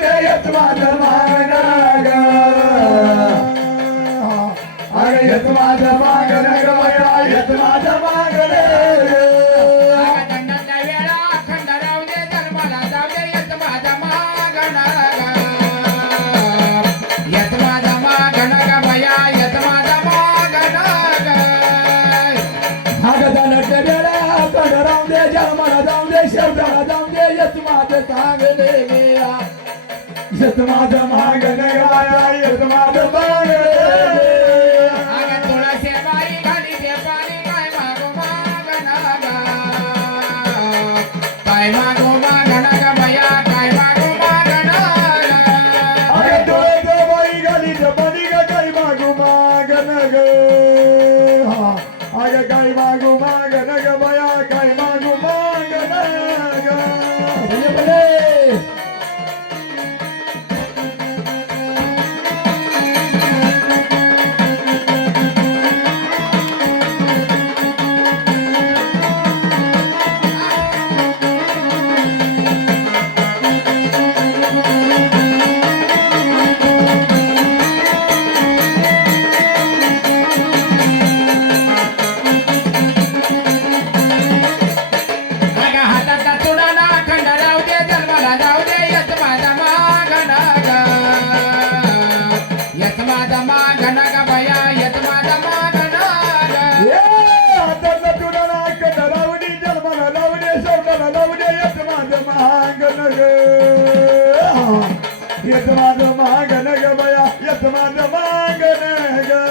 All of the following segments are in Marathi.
दे येत माझं मागणं ग अरे येत माझं मागणं ग बया येत माझं मागणं दंडाच्या वेळा अखंड राहू दे जन्माला जाऊ दे येत माझा मागणा येत माझा मागणा ग बया येत माझा मागणा दंडाच्या वेळा अखंड राहू दे जन्माला जाऊ दे शेवटाला जाऊ दे येत माझं चांगले गया येत माझं मागणं गाया येत माझं मागणं तुळशी बाई घाली ते पाणी काय मागो मागणा काय मागो मागणा ग बया काय मागो मागणा अरे तुळशी बाई घाली ते पाणी काय मागू मागणं ग अगं काय मागू मागणं ग बया काय मागू मागणं ग हाताचा तुडाला अखंड राहू दे जन्माला जाऊ दे येत माझा मागणा येत माझा मागणा ग बया येत माझा मागणा हातातलं तुला नाक लावणी जन्माला लावणे शेवटाला लावणे येत माझं मागणं ग येत माझं मागणं ग बया येत माझं मागणं ग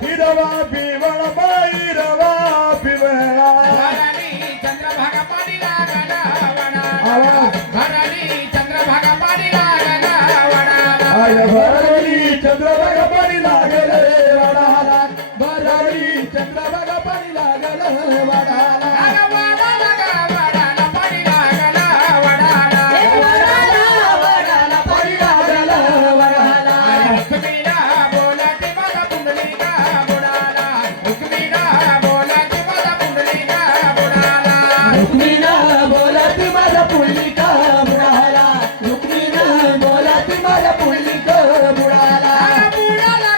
हिरवा पिवळा बाई रवा पिवळा चंद्रभागा पाणी लागला भरणी चंद्रभागा पाणी लागला अरे भरली चंद्रभागा पाणी लागलं वडाला भरली चंद्रभागा पाणी लागलं वडाला वडाला पाणी लागला वडाला वडाला पाणी लागलं वडाला हुकमीला बोलाते माझा पुंडलिका बुडाला हुकमीला बोलाते माझा पुंडलिका बुडाला रुक्मिणा बोलत माझा पुंडलिका बुडाला रुक्मिणा बोलत माझा पुंडलिका बुडाला बुडाला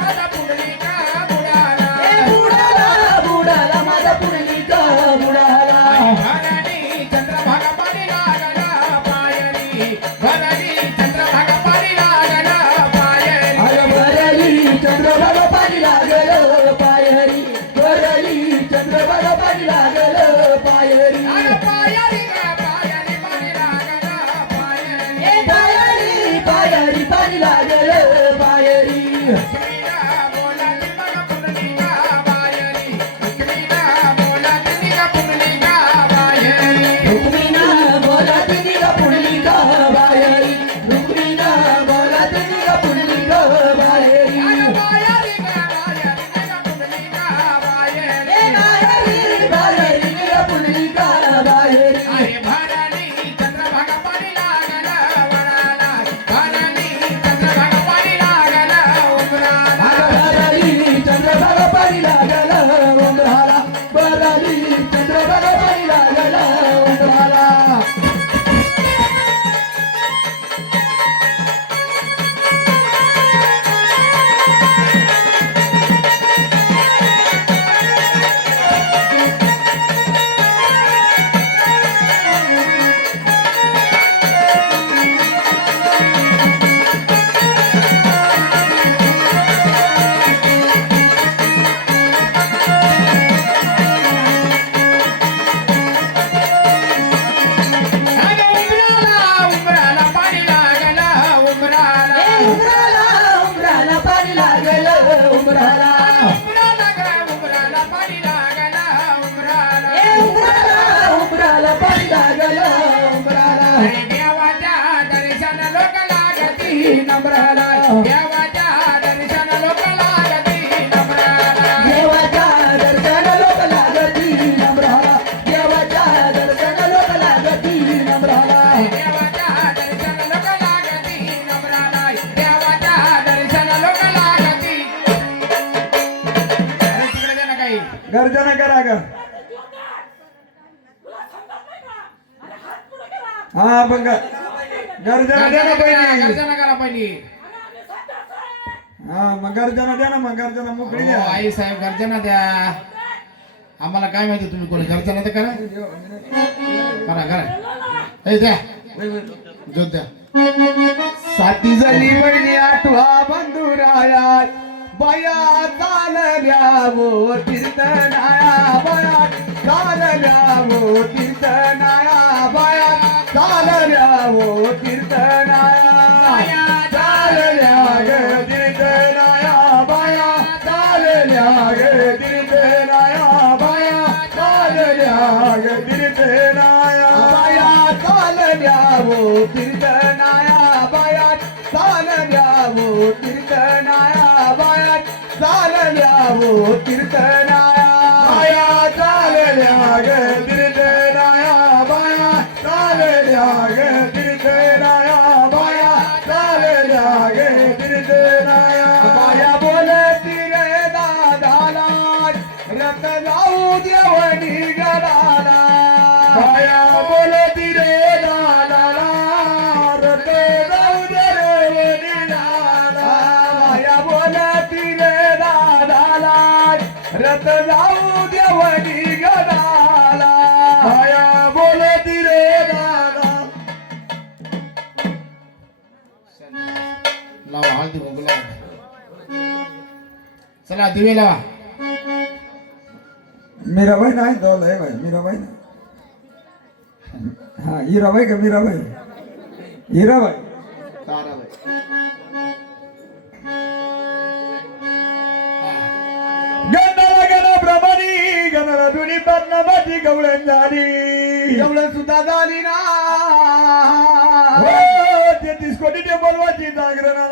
माझा पुंडलिका बुडाला बुडाला बुडाला माझा पुंडलिका बुडाला भरणी चंद्रभागा पाणी लागला पायरी भरणी चंद्रभागा पाणी लागला पायरी अरे भरली चंद्रभागा पाणी लागलं पायरी भरली चंद्रभागा पाणी लागलं पायरी पायरी पायरी पाणी लागला पायरी पायरी पायरी पाणी लागलं पायरी हुकमीला बोलाते माझा पुंडलिका पायरी हुकमीला बोलाते निघा पुंडलिका पायरी रुक्मिणा बोलत निघा पुंडलिका बाहेरी रुक्मिणा बोलत निघा पुंडलिका बाहेरी पायरी निघा पुंडलिका पायरी बाहेरी निघा पुंडलिका बाहेरी अरे भरणी चंद्रभागा पाणी लागला वडाला भरणी चंद्रभागा पाणी लागला उमराला भरली चंद्रभागा पाणी लागलं उंबराला भरली चंद्रभागा पाणी लागलं उंबराला उमराला पाणी लागला उमराला उंबराला पाणी लागलं उंबराला उमराला पाणी लागला उमराला उंबराला पाणी लागलं उंबराला अरे देवाच्या दर्शन लोक लागती नम्राला देवाच्या दर्शन लोक लागती नम्राला देवाच्या दर्शन लोक लागती नम्राला देवाच्या दर्शन लोक लागती नम्राला देवाच्या दर्शन लोक लागती नम्राला देवाच्या गर्जना करा ग हा पण गर्जना द्या ना पहिली गर्जना करा पहिली हा मग गर्जना द्या ना मग गर्जना मोकळी हो, द्या आई साहेब गर्जना द्या आम्हाला काय माहिती तुम्ही कोणी गर्जना तर करा करा करा ए द्या जो द्या साती झाली बहिणी आठवा बंधुराया बया चालल्या वो तीर्थनाया बया चालल्या वो तीर्थनाया बया चालल्या वो तीर्थनाया चालल्या ग तीर्थनाया बया चालल्या ग तीर्थनाया बया चालल्या ग तीर्थनाया बया चालल्या वो तीर्थनाया बया चालल्या वो तीर्थनाया बया चालल्या वो तीर्थनाया बया चालल्या ग तीर्थनाया बया चालल्या ग तीर्थनाया बया चालल्या ग तीर्थनाया बया बोलती रे दादाला रत जाऊ देवणी गडाला बया बोलती रे दादाला रत जाऊ देवणी गडाला बया बोलती रे दादाला रत जाऊ देवणी गडाला बया बोलती रे दादा लावा हळदी कुंकू लावा चला दिवे लावा मीराबाई नाही दौल आहे भाई मीराबाई ना हा हिराबाई का मीराबाई हिराबाई गणला गण प्रमाणी गणला दुनी पद्मावती गवळण झाली गवळण सुद्धा झाली ना हो 33 कोटी ते बोलवायची जागरण